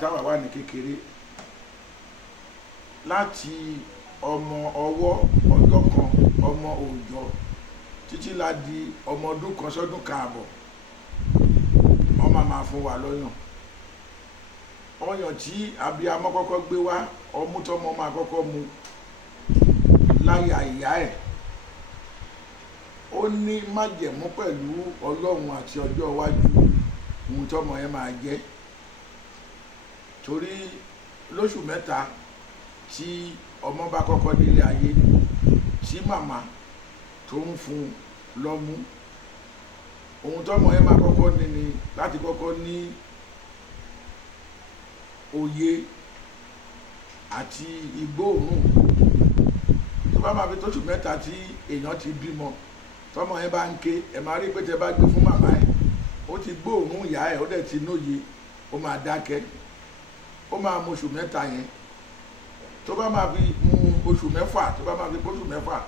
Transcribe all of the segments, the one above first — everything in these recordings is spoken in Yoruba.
táwa wà ní kékeré láti ọmọ ọwọ́ ọjọ́ kan ọmọ òòjọ́ títí la di ọmọ ọdún kan sọ́dún káàbọ̀ wọ́n máa fún wa lọ́yàn. Ọyàn tí abiyamọ kọ́kọ́ gbé wá ọmú tọ́mọ máa kọ́kọ́ mu láyà ìyá ẹ̀ ó ní májẹ̀mú pẹ̀lú Ọlọ́run àti ọjọ́ iwájú ohun tọ́mọ yẹn máa jẹ́, torí lóṣù mẹ́ta tí ọmọ bá kọ́kọ́ délé ayé tí màmá tó ń fún lọ́mú ohun tọ́mọ yẹn máa kọ́kọ́ ní ni láti kọ́kọ́ ní òye àti ìgbóòórùn. Tó bá máa fi tóṣù mẹ́ta tí èèyàn ti bímọ tọ́mọ yẹn bá ń ké ẹ máa rí pé tẹ bá gbé fún màmá ẹ̀ ó ti gbóòórùn ìyá ẹ̀ ó dẹ̀ ti nóye ó máa dákẹ́, ó máa mu oṣù mẹ́ta yẹn. Tó bá máa fi mu oṣù mẹ́fà tó bá máa fi oṣù mẹ́fà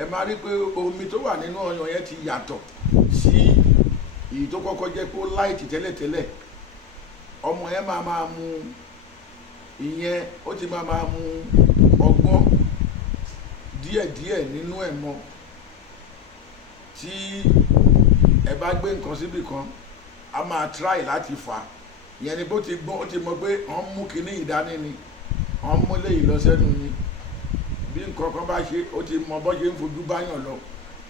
ẹ máa rí pé omi tó wà nínú ọyàn yẹn ti yàtọ̀ sí èyí tó kọ́kọ́ jẹ́ pé ó láìtì tẹ́lẹ̀tẹ́lẹ̀. Ọmọ yẹn máa mu ìyẹn ó ti máa mu ọgbọ́n díẹ̀díẹ̀ nínú ẹ̀ mọ́. Tí ẹ bá gbé nǹkan síbì kan a máa try láti fà á, ìyẹn ni bó ti gbọ́n ó ti mọ̀ pé wọ́n mú kinní ìdání ni wọ́n mú léyìí lọ sẹ́nu ni, bí nǹkan kan bá ṣe ó ti mọ bó ṣe ń fojú báyàn lọ,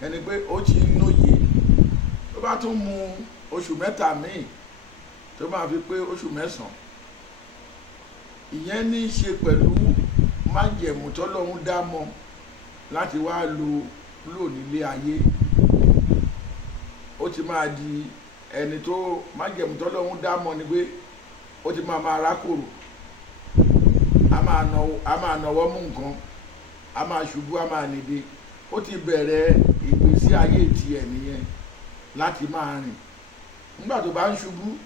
ẹni pé ó ti ń lóye. Tó bá tún mu oṣù mẹ́ta míì tó máa fi pé oṣù mẹ́sàn-án, ìyẹn ní í ṣe pẹ̀lú májẹ̀mú tọ́lọ́run dá mọ́ láti wá lò nílé ayé. Ó ti máa di ẹni tó májẹ̀mú tọ́lọ́run dá mọ́ ni pé ó ti máa rákòrò, a máa nọwọ́ mú nǹkan, a máa ṣubú, a máa nìde. Ó ti bẹ̀rẹ̀ ìgbésí ayé tiẹ̀ nìyẹn láti máa rìn. Nígbà tó bá ń ṣubú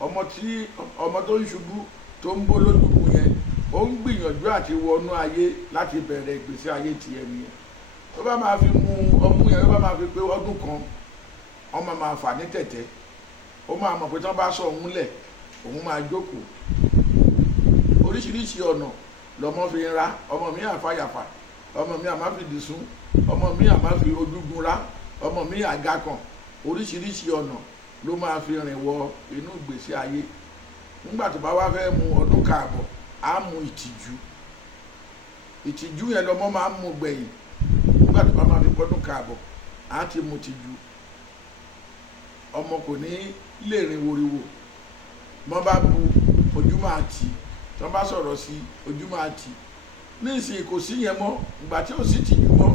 ọmọ tó ń ṣubú tó ń bó lójúkú yẹn ó ń gbìyànjú àti wọnú ayé láti bẹ̀rẹ̀ ìgbésí ayé tiẹ̀ nìyẹn. Tó bá máa fi mu ọmú yẹn tó bá máa fi pé ọdún kan ọmọ máa fà ní tẹ̀tẹ̀, ó máa mọ̀ pé tí wọ́n bá sọ òun lẹ̀ òun máa jókòó. Oríṣiríṣi ọ̀nà lọmọ fi ń ra, ọmọ mi àfàyàfà, ọmọ mi àmá fi dìsún, ọmọ mi àmá fi ojúgun rá, ọmọ mi àga kan. Oríṣiríṣi ọ̀nà ló máa fi rìn wọ inú ìgbésí ayé. Nígbà tó bá wá fẹ́ mu ọdún káàbọ̀ á mu ìtìjú yẹn lọmọ máa ń mu gbẹ̀yìn. Nígbà tó bá máa fi ọdún káàbọ̀ á ti mu ìtìjú, ọmọ kò ní lè rìn wòrìwò. Wọ́n bá bu ojú máa tì, tí wọ́n bá sọ̀rọ̀ sí ojú máa tì. Nísìnyí kò sí yẹn mọ́, ìgbà tí ó sì tìjú mọ́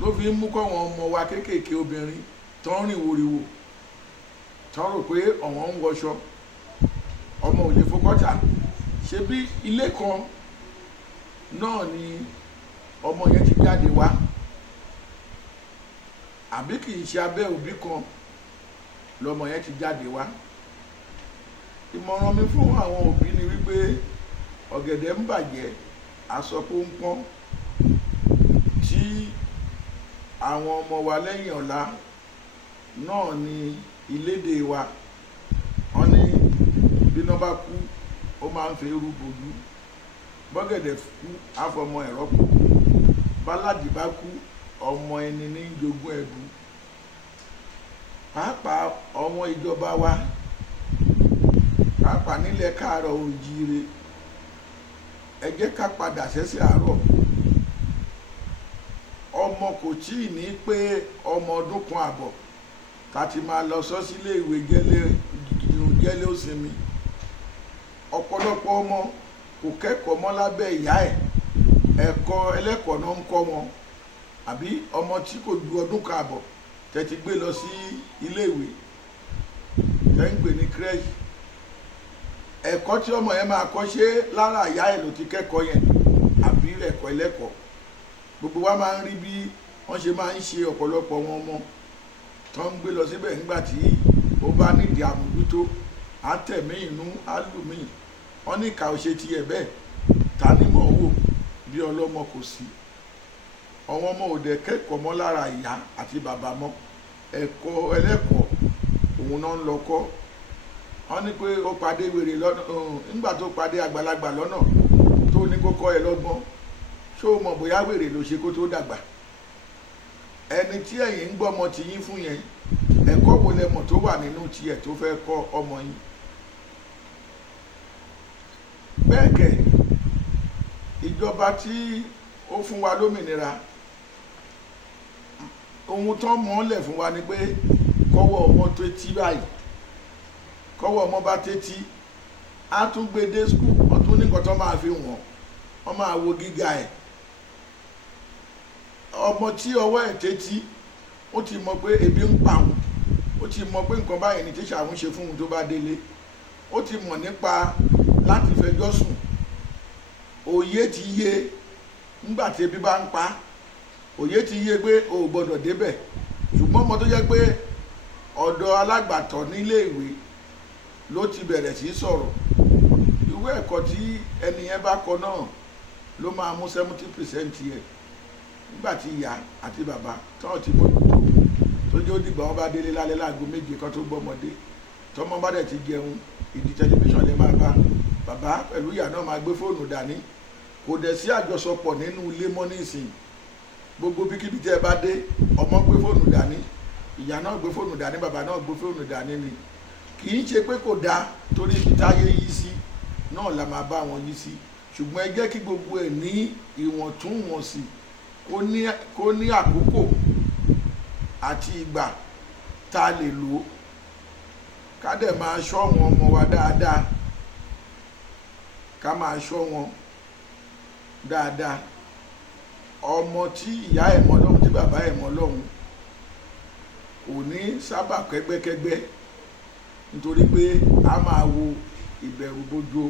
ló fi ń mú kọ́ wọn ọmọ wa kéékèèké obìnrin tó ń rìn wòrìwò tó rò pé ọ̀wọ́n ń wọṣọ, ọmọ ò lè fọkọ́tà. Ṣé bí ilé kan náà ni ọmọ yẹn ti jáde wá, àbí kì í ṣe abẹ́ òbí kan lọmọ yẹn ti jáde wá? Ìmọ̀ràn mi fún àwọn òbí ni wípé ọ̀gẹ̀dẹ̀ ń bàjẹ́ aṣọ kó ń pọ́n. Tí àwọn ọmọ wa lẹ́yìn ọ̀la náà ni ìlédè wa, wọ́n ní bíná bá kú ó máa ń fi irú bojú, bọ́gẹ̀dẹ̀ kú àfọmọ ẹ̀rọ kú, bálàjì bá kú ọmọ ẹni ní jogún ẹ̀bù. Pàápàá ọmọ ìjọba wa, pàápàá nílẹ̀ káàárọ̀ oòjíire, ẹ jẹ́ ká padà sẹ́sẹ̀ àárọ̀. Ọmọ kò tíì ní pé ọmọ ọdún kan àbọ̀ ká ti máa lọ sọ sílé ìwé gẹ́lẹ́ òsinmi. Ọ̀pọ̀lọpọ̀ ọmọ kò kẹ́kọ̀ọ́ mọ́ lábẹ́ ìyá ẹ̀, ẹ̀kọ́ ẹlẹ́kọ̀ọ́ náà ń kọ́ wọn. Àbí ọmọ tí kò ju ọdún kan àbọ̀ tẹ́ ti gbé lọ sí ilé ìwé tẹ́ ń pè ní crèche, ẹ̀kọ́ tí ọmọ yẹn máa kọ́ ṣe lára ìyá ẹ̀ ló ti kẹ́kọ̀ọ́ yẹn àbí ẹ̀kọ́ ẹlẹ́kọ̀ọ́. Gbogbo wa máa ń rí bí wọ́n ṣe máa ń ṣe ọ̀pọ̀lọpọ̀ wọn ọmọ tó ń gbé lọ síbẹ̀ nígbà tí ó bá nídìí àmójútó, á tẹ̀mí inú, á lù mí. Wọ́n ní ìkà ò ṣe tiẹ̀ bẹ́ẹ̀, ta ni mọ̀ wò bí ọlọ́mọ kò sí. Àwọn ọmọ òde kẹ́kọ̀ọ́ mọ́ lára ìyá àti bàbá mọ́, ẹ̀kọ́ ẹlẹ́kọ̀ọ́ òun náà ń lọ kọ́. wọ́n ní pé ó pàdé wèrè lọ́nà nígbà tó pàdé àgbàlagbà lọ́nà tó ní kó kọ́ ẹ lọ́gbọ́n ṣó o mọ̀ bóyá wèrè ló ṣe kó tó dàgbà. ẹni tí ẹ̀yin ń gbọ́mọ ti yín fún yẹn ẹ̀kọ́ wo lẹ mọ̀ tó wà nínú tiẹ̀ tó fẹ́ kọ́ ọmọ yín. bẹ́ẹ̀ kẹ̀ ìjọba tí ó fún wa lómìnira ohun tán mọ́ ọ́n lẹ̀ fún wa ni pé kọ́wọ́ ọmọ tó tí báyìí kọ́wọ́ ọmọ bá tẹ́tí á tún gbé dé skul wọ́n tún ní nǹkan tó máa fi wọ́n máa wo gíga ẹ̀. ọmọ tí ọwọ́ ẹ̀ tẹ́tí ó ti mọ̀ pé ebi ń pa òun ó ti mọ̀ pé nǹkan báyìí ni tíṣà òun ṣe fún òun tó bá délé ó ti mọ̀ nípa láti fẹjọ́ sùn òye ti yé nígbà tí ebi bá ń pa òye ti yé pé o ò gbọdọ̀ débẹ̀. ṣùgbọ́n ọmọ tó jẹ́ pé ọ̀dọ̀ alágbàtọ́ nílé ìwé ló ti bẹ̀rẹ̀ sí sọ̀rọ̀ ìwé ẹ̀kọ́ tí ẹni yẹn bá kọ náà ló máa mú 70% yẹ nígbà tí ìyá àti bàbá tán ti mójútó tó jẹ́ ó dìgbà wọn bá délé lálẹ́ láago méje kan tó gbọ́mọdé tọ́mọ bá dẹ̀ ti jẹun ìdí tẹlifíṣàn lè máa bá bàbá pẹ̀lú ìyá náà máa gbé fóònù dání kò dẹ̀ sí àjọsọpọ̀ nínú ilé mọ́ nísìnyí. gbogbo bíkíbi tí ẹ bá dé ọmọ gbé fóònù dání ìyá náà gbé fóònù dání bàbá náà gbé fóònù dání ni kì í ṣe pé kò dáa torí ibi táyé yí sí náà la máa bá wọn yí sí ṣùgbọ́n ẹ jẹ́ kí gbogbo ẹ̀ ní ìwọ̀ntúnwọ̀nsì kó ní àkókò àti ìgbà tá a lè lò ó ká dẹ̀ máa ṣọ́ wọn ọmọ wa dáadáa ká máa ṣọ́ wọn dáadáa. ọmọ tí ìyá ẹ̀ mọ́ lọ́hùn tí bàbá ẹ̀ mọ́ lọ́hùn kò ní sábà kẹ́gbẹ́kẹ́gbẹ́ nítorí pé a máa wo ìbẹ̀rù bojo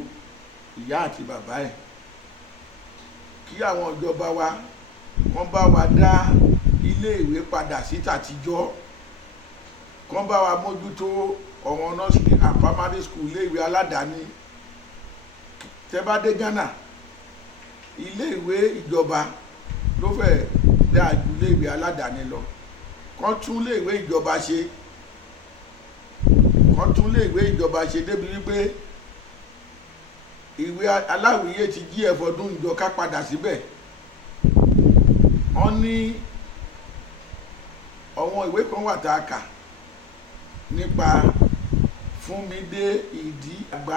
ìyá àti bàbá ẹ̀. kí àwọn ìjọba wa wọ́n bá wa dá ilé ìwé padà sí tàtijọ́ kán bá wa mójútó ọ̀wọ́n nursery and primary school ilé ìwé aládàáni. tẹ́ bá dé Ghana ilé ìwé ìjọba ló fẹ́ dáa ju iléèwé aládàáni lọ. kán tún iléèwé ìjọba ṣe débi wípé ìwé aláwìyé ti jí ẹ̀fọ́dún ìjọ ká padà síbẹ̀. wọ́n ní àwọn ìwé kan wà tá a kà nípa Fúnmidé Ìdí Àgbà